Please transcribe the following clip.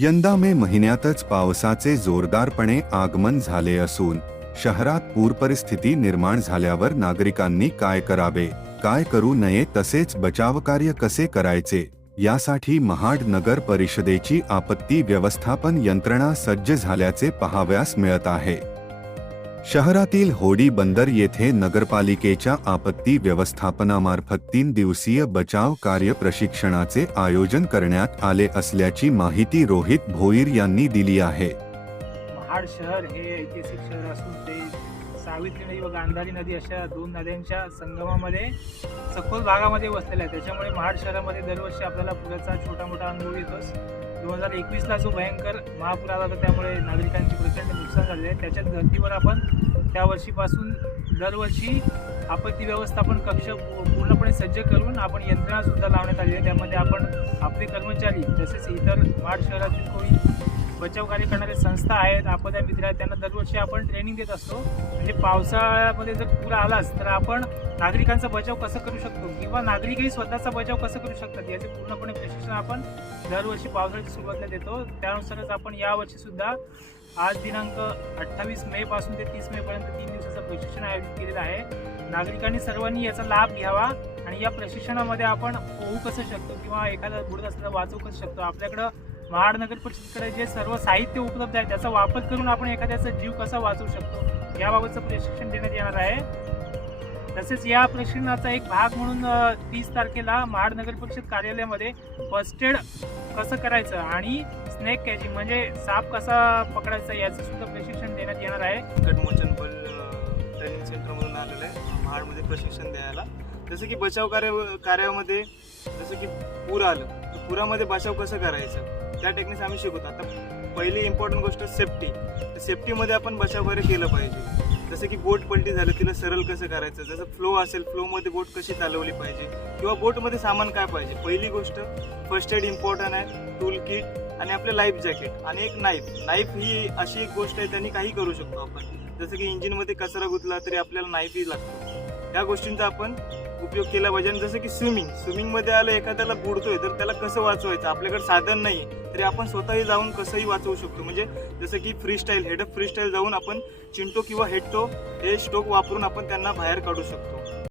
यंदा मे महिन्यातच पावसाचे जोरदारपणे आगमन झाले असून शहरात पूर परिस्थिती निर्माण झाल्यावर नागरिकांनी काय करावे काय करू नये तसेच बचावकार्य कसे करायचे यासाठी महाड नगर परिषदेची आपत्ती व्यवस्थापन यंत्रणा सज्ज झाल्याचे पाहाव्यास मिळत आहे. शहरातील होडी बंदर येथे नगरपालिकेच्या आपत्ती व्यवस्थापनामार्फत तीन दिवसीय बचाव कार्य प्रशिक्षणाचे आयोजन करण्यात आले असल्याची माहिती रोहित भोईर यांनी दिली आहे. महाड शहर हे ऐतिहासिक शहर असून ते सावित्री नदी व गांधारी नदी अशा दोन नद्यांच्या संगमामध्ये सखोल भागामध्ये वसलेलं आहे. त्याच्यामुळे महाड शहरामध्ये दरवर्षी आपल्याला पुराचा छोटा मोठा अनुभव येतोच. दोन हजार एकवीसला जो भयंकर महापूर आला होता त्यामुळे नागरिकांचे प्रचंड नुकसान झालेलं आहे. त्याच्याच धर्तीवर आपण त्या वर्षीपासून दरवर्षी आपत्ती व्यवस्थापन कक्ष पूर्णपणे सज्ज करून आपण यंत्रणासुद्धा लावण्यात आली आहे. त्यामध्ये आपण आपले कर्मचारी तसेच इतर महाड शहरातील कोणी बचाव कार्य करणाऱ्या संस्था आहेत. आपदा मित्र आहेत त्यांना दरवर्षी आपण ट्रेनिंग देत असतो. म्हणजे पावसाळ्यामध्ये जर पूर आलाच तर आपण नागरिकांचा बचाव कसं करू शकतो? किंवा नागरिकही स्वतःचा बचाव कसं करू शकतात? याचे पूर्णपणे प्रशिक्षण आपण दरवर्षी पावसाळ्याच्या सुरुवातीला देतो. त्यानुसारच आपण यावर्षी सुद्धा आज दिनांक अठ्ठावीस मे पासून ते तीस मे पर्यंत तीन दिवसाचं प्रशिक्षण आयोजित केलेलं आहे. नागरिकांनी सर्वांनी याचा लाभ घ्यावा आणि या प्रशिक्षणामध्ये आपण पोहू कसं शकतो? किंवा एखादा बुडत असलेला वाचवू कसं शकतो? आपल्याकडं महाड नगर परिषदेकडे जे सर्व साहित्य उपलब्ध आहे त्याचा वापर करून आपण एखाद्याचा जीव कसा वाचवू शकतो याबाबतचं प्रशिक्षण देण्यात येणार आहे. तसेच या प्रशिक्षणाचा एक भाग म्हणून तीस तारखेला महाड नगर परिषद कार्यालयामध्ये फर्स्ट एड कसं करायचं आणि स्नेक कॅचिंग म्हणजे साप कसा पकडायचा याचं सुद्धा प्रशिक्षण देण्यात येणार आहे. संकटमोचन बल ट्रेनिंग सेंटरमधून आलेलं आहे महाडमध्ये प्रशिक्षण द्यायला. जसं की बचाव कार्य कार्यामध्ये जसं की पूर आलं पुरामध्ये बचाव कसं करायचं? त्या टेक्निक्स आम्ही शिकवतो. आता पहिली इम्पॉर्टंट गोष्ट सेफ्टी तर सेफ्टीमध्ये आपण बचाव केलं पाहिजे. जसं की बोट पलटी झालं तिला सरळ कसं करायचं? जसं फ्लो असेल फ्लोमध्ये बोट कशी चालवली पाहिजे? किंवा बोटमध्ये सामान काय पाहिजे? पहिली गोष्ट फर्स्ट एड इम्पॉर्टंट आहे. टूल किट आणि आपलं लाईफ जॅकेट आणि एक नाईफ नाईफ ही अशी एक गोष्ट आहे त्यांनी काही करू शकतो आपण. जसं की इंजिनमध्ये कचरा गुतला तरी आपल्याला नाईफही लागतो. त्या गोष्टींचा आपण उपयोग केला पाहिजे. आणि जसं की स्विमिंग स्विमिंगमध्ये आलं एखाद्याला बुडतोय तर त्याला कसं वाचवायचं? आपल्याकडे साधन नाही तरी आपण स्वतःही जाऊन कसंही वाचवू शकतो. म्हणजे जसं की freestyle head up freestyle जाऊन आपण चिंटो किंवा हेडटो हे स्टोक वापरून आपण त्यांना बाहेर काढू शकतो.